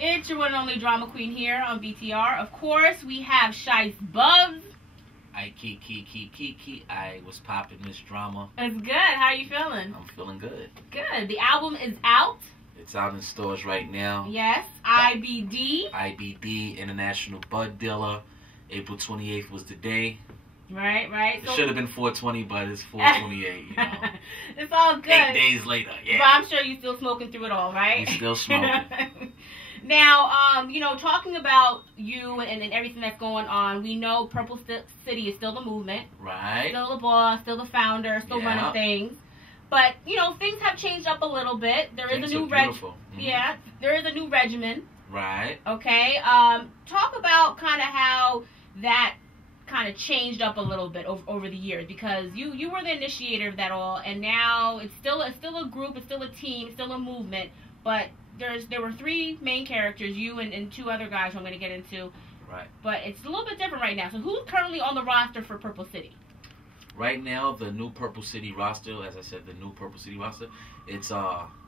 It's your one and only drama queen here on BTR. Of course, we have Shiest Bubz. I was popping this drama. It's good. How are you feeling? I'm feeling good. Good. The album is out. It's out in stores right now. Yes. IBD. IBD, International Bud Dealer. April 28th was the day. Right. It should have been 420, but it's 428, you know. It's all good. 8 days later, yeah. But I'm sure you're still smoking through it all, right? You still smoking. Now, talking about you and everything that's going on, we know Purple City is still the movement. Right. Still the boss, still the founder, still running things. But, things have changed up a little bit. There is a new Yeah, there is a new regimen. Right. Okay. Talk about kind of how that kind of changed up a little bit over the years, because you were the initiator of that all, and now it's still a group, it's still a team, it's still a movement, but there were 3 main characters, you and 2 other guys who I'm going to get into. Right. But it's a little bit different right now. So who's currently on the roster for Purple City? Right now, the new Purple City roster, as I said, the new Purple City roster, it's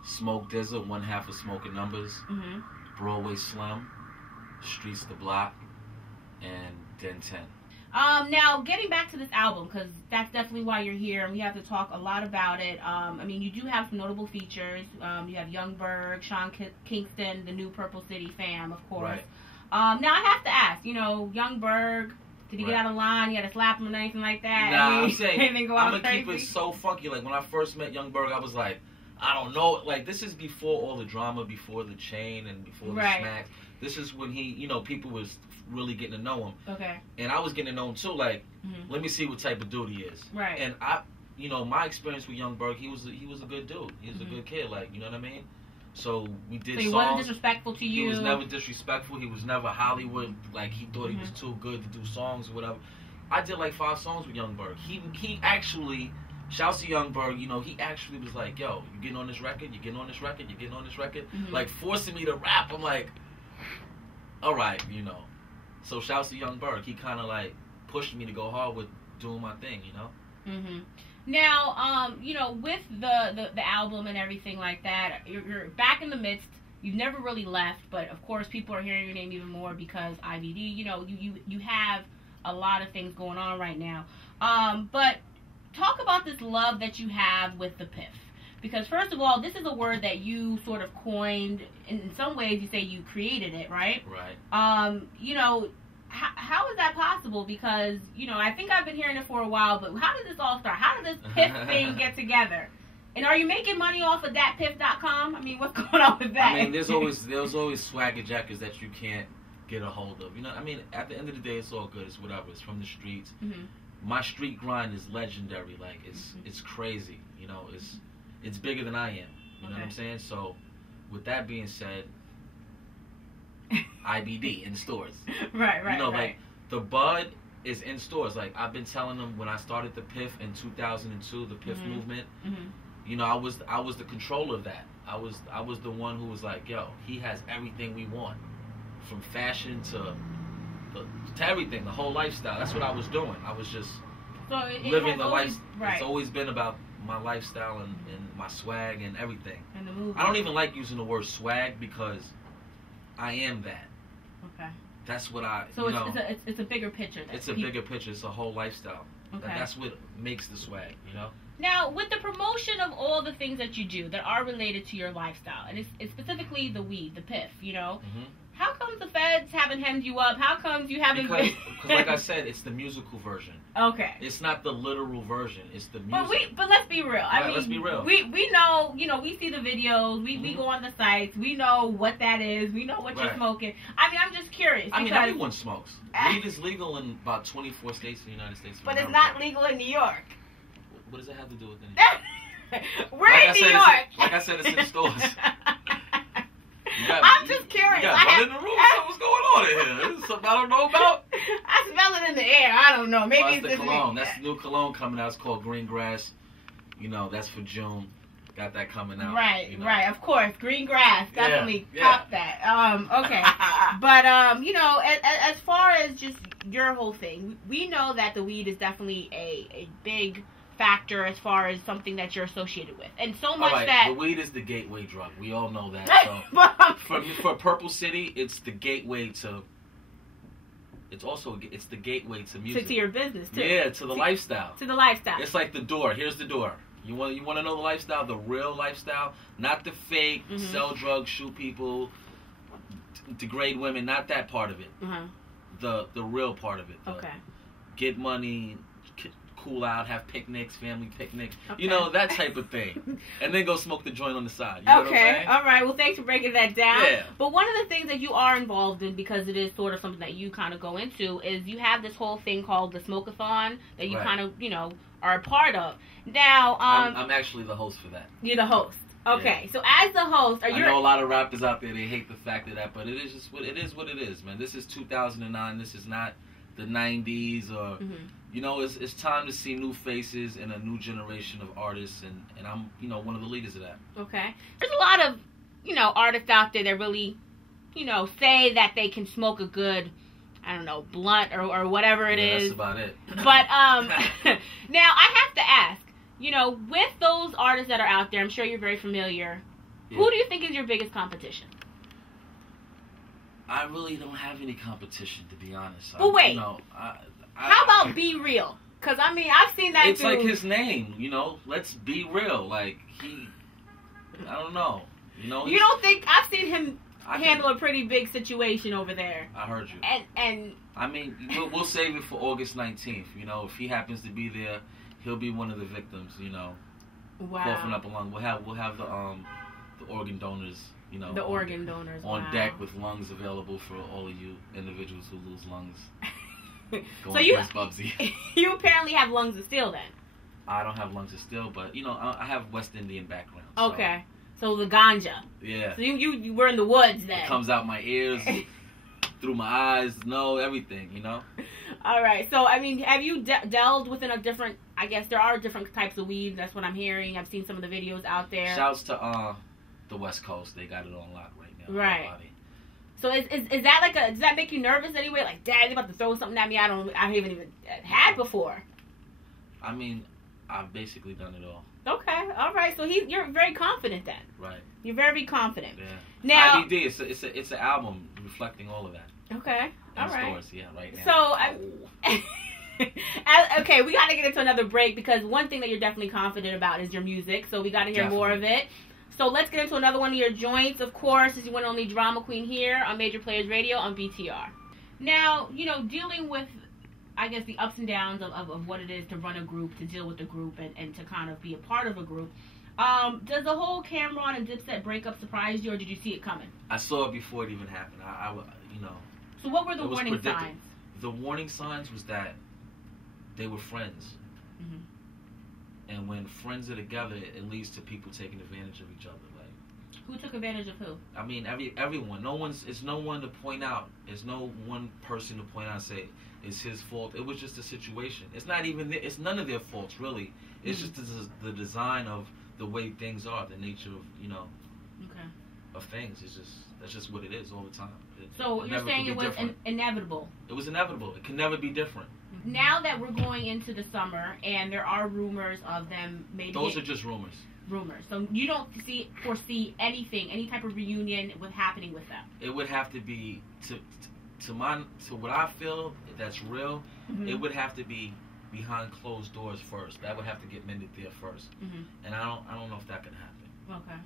Smoke Dizzle, one half of Smoking Numbers, Broadway Slim, Streets the Block, and Den 10. Now, getting back to this album, because that's definitely why you're here, and we have to talk a lot about it. You do have some notable features. You have Young Berg, Sean Kingston, the new Purple City fam, of course. Right. Now, I have to ask, Young Berg, did he get out of line? You had to slap him or anything like that? Nah, I'm saying, I'm going to keep it so funky. Like, when I first met Young Berg, I was like, I don't know. Like, this is before all the drama, before the chain, and before the smacks. This is when he, people was really getting to know him. Okay. And I was getting to know him too. Like, let me see what type of dude he is. Right. And my experience with Young Berg, he was a good dude. He was a good kid. Like, you know what I mean? So we did. So he wasn't disrespectful to you. He was never disrespectful. He was never Hollywood. Like, he thought he was too good to do songs or whatever. I did like 5 songs with Young Berg. He actually. Shouts to Young Berg, he actually was like, yo, you getting on this record? You getting on this record? You getting on this record? Like, forcing me to rap. I'm like, all right, So shouts to Young Berg. He kind of like pushed me to go hard with doing my thing, Now, with the album and everything like that, you're back in the midst. You've never really left, but of course people are hearing your name even more because IBD. You have a lot of things going on right now. But talk about this love that you have with the piff. Because first of all, this is a word that you sort of coined. In some ways, you say you created it, right? Right. How is that possible? Because, I think I've been hearing it for a while, but how did this all start? How did this piff thing get together? And are you making money off of thatpiff.com? I mean, what's going on with that? I mean, there's always swagger jackets that you can't get a hold of. At the end of the day, it's all good. It's whatever. It's from the streets. My street grind is legendary. Like, it's crazy. It's bigger than I am. You know what I'm saying? So, with that being said, IBD in stores. Right. Like, the Bud is in stores. Like, I've been telling them when I started the Piff in 2002, the Piff movement. I was the controller of that. I was the one who was like, yo, he has everything we want, from fashion to everything, the whole lifestyle. That's what I was doing. I was just living the life. Right. It's always been about my lifestyle and my swag and everything. And the movie. I don't even like using the word swag because I am that. Okay. That's what I. So it's a bigger picture. It's a bigger picture. It's a whole lifestyle. Okay. That's what makes the swag. Now, with the promotion of all the things that you do that are related to your lifestyle, and it's specifically the weed, the piff, how comes the feds haven't hemmed you up? How comes you haven't because like I said, it's the musical version. Okay. It's not the literal version. It's the music. But let's be real. I mean, let's be real. We know, we see the videos. We go on the sites. We know what that is. We know what you're smoking. I mean, I'm just curious. I mean, everyone smokes. Weed is legal in about 24 states in the United States. But it's not legal in New York. What does it have to do with anything? We're in New York. Like I said, it's in stores. I'm just curious. You got one in the room. Something's going on in here. There's something I don't know about. I smell it in the air. I don't know. Maybe it's the cologne. That's the new cologne coming out. It's called Green Grass. That's for June. Got that coming out. Right, right. Of course, green grass. Definitely cop that. Okay. But as far as just your whole thing, we know that the weed is definitely a big factor as far as something that you're associated with, and so much right, that the weed is the gateway drug. We all know that. So for Purple City, it's the gateway to. It's the gateway to music. To your business too. Yeah, to the lifestyle. To the lifestyle. It's like the door. Here's the door. You want to know the lifestyle, the real lifestyle, not the fake, sell drugs, shoot people, degrade women, not that part of it. The real part of it. Okay. Get money, cool out, have picnics, family picnics, you know, that type of thing. And then go smoke the joint on the side. You know what I'm saying? All right. Well, thanks for breaking that down. Yeah. But one of the things that you are involved in, because it is sort of something that you kind of go into, is you have this whole thing called the smoke-a-thon that you kind of, you know, are a part of. Now, I'm actually the host for that. You're the host. Okay, so as the host, I know a lot of rappers out there, they hate the fact of that, but it is just what it is, man. This is 2009. This is not the 90s or, you know, it's time to see new faces and a new generation of artists, and I'm, you know, one of the leaders of that. Okay. There's a lot of, you know, artists out there that really, you know, say that they can smoke a good, I don't know, blunt or whatever it is. That's about it. But now I have to ask, you know, with those artists that are out there, I'm sure you're very familiar. Yeah. Who do you think is your biggest competition? I really don't have any competition, to be honest. But wait, you know, how about Be Real? Because, I mean, I've seen that it's dude. Like his name, you know, let's be real. Like, I don't know. You know, you don't think, I've seen him handle a pretty big situation over there. I heard you. And I mean, we'll save it for August 19th. You know, if he happens to be there, he'll be one of the victims, you know. Wow. Coughing up a lung. We'll have the organ donors, you know. The organ donors. On deck with lungs available for all of you individuals who lose lungs. So you apparently have lungs of steel then. I don't have lungs of steel, but you know, I have West Indian background. Okay. So the ganja. Yeah. So you were in the woods then. It comes out my ears, through my eyes, everything, you know. All right. So I mean, have you delved within a different? I guess there are different types of weed. That's what I'm hearing. I've seen some of the videos out there. Shouts to the West Coast. They got it on lock right now. Right. So is that like does that make you nervous anyway? Like, Dad, they're about to throw something at me I haven't even had before. I mean, I've basically done it all. Okay, all right. So you're very confident then. Right. You're very confident. Yeah. Now, IBD, it's an album reflecting all of that. Okay. All right. Stores, yeah, right now. So okay, we got to get into another break because one thing that you're definitely confident about is your music. So we got to hear more of it. So let's get into another one of your joints, of course, as you went only drama queen here on Major Players Radio on BTR. Now, you know, dealing with, I guess, the ups and downs of what it is to run a group, to deal with a group, and to kind of be a part of a group. Does the whole Cameron and Dipset breakup surprise you, or did you see it coming? I saw it before it even happened. I you know. So what were the warning signs? The warning signs was that they were friends. And when friends are together, it leads to people taking advantage of each other. Like, who took advantage of who? I mean, everyone. It's no one to point out. It's no one person to point out and say it's his fault. It was just a situation. It's not even. It's none of their faults really. It's just the design of the way things are, the nature of of things. That's just what it is all the time. So you're saying it was inevitable. It was inevitable. It can never be different. Now that we're going into the summer and there are rumors of them maybe... Those are just rumors. Rumors. So you don't foresee anything, any type of reunion happening with them? It would have to be, to what I feel that's real, it would have to be behind closed doors first. That would have to get mended there first. And I don't know if that can happen. Okay.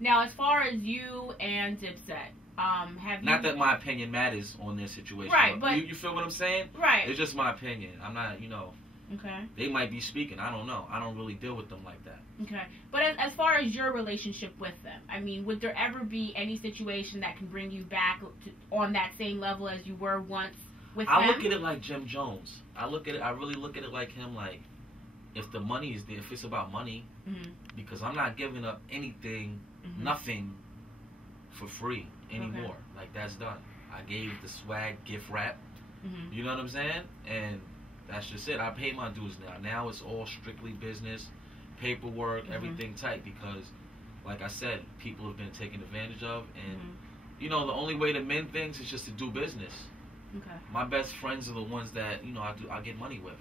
Now, as far as you and Dipset, have you... Not that my opinion matters on their situation. Right, but... You feel what I'm saying? Right. It's just my opinion. I'm not, you know... Okay. They might be speaking. I don't know. I don't really deal with them like that. Okay. But as far as your relationship with them, I mean, would there ever be any situation that can bring you back on that same level as you were once with them? I look at it like Jim Jones. I really look at it like him, like, if the money is there, if it's about money, because I'm not giving up anything, nothing for free anymore. Okay. Like, that's done. I gave the swag gift wrap. You know what I'm saying? And that's just it. I paid my dues now. Now it's all strictly business, paperwork, everything tight, because, like I said, people have been taken advantage of, and you know, the only way to mend things is just to do business. Okay. My best friends are the ones that, you know, I get money with.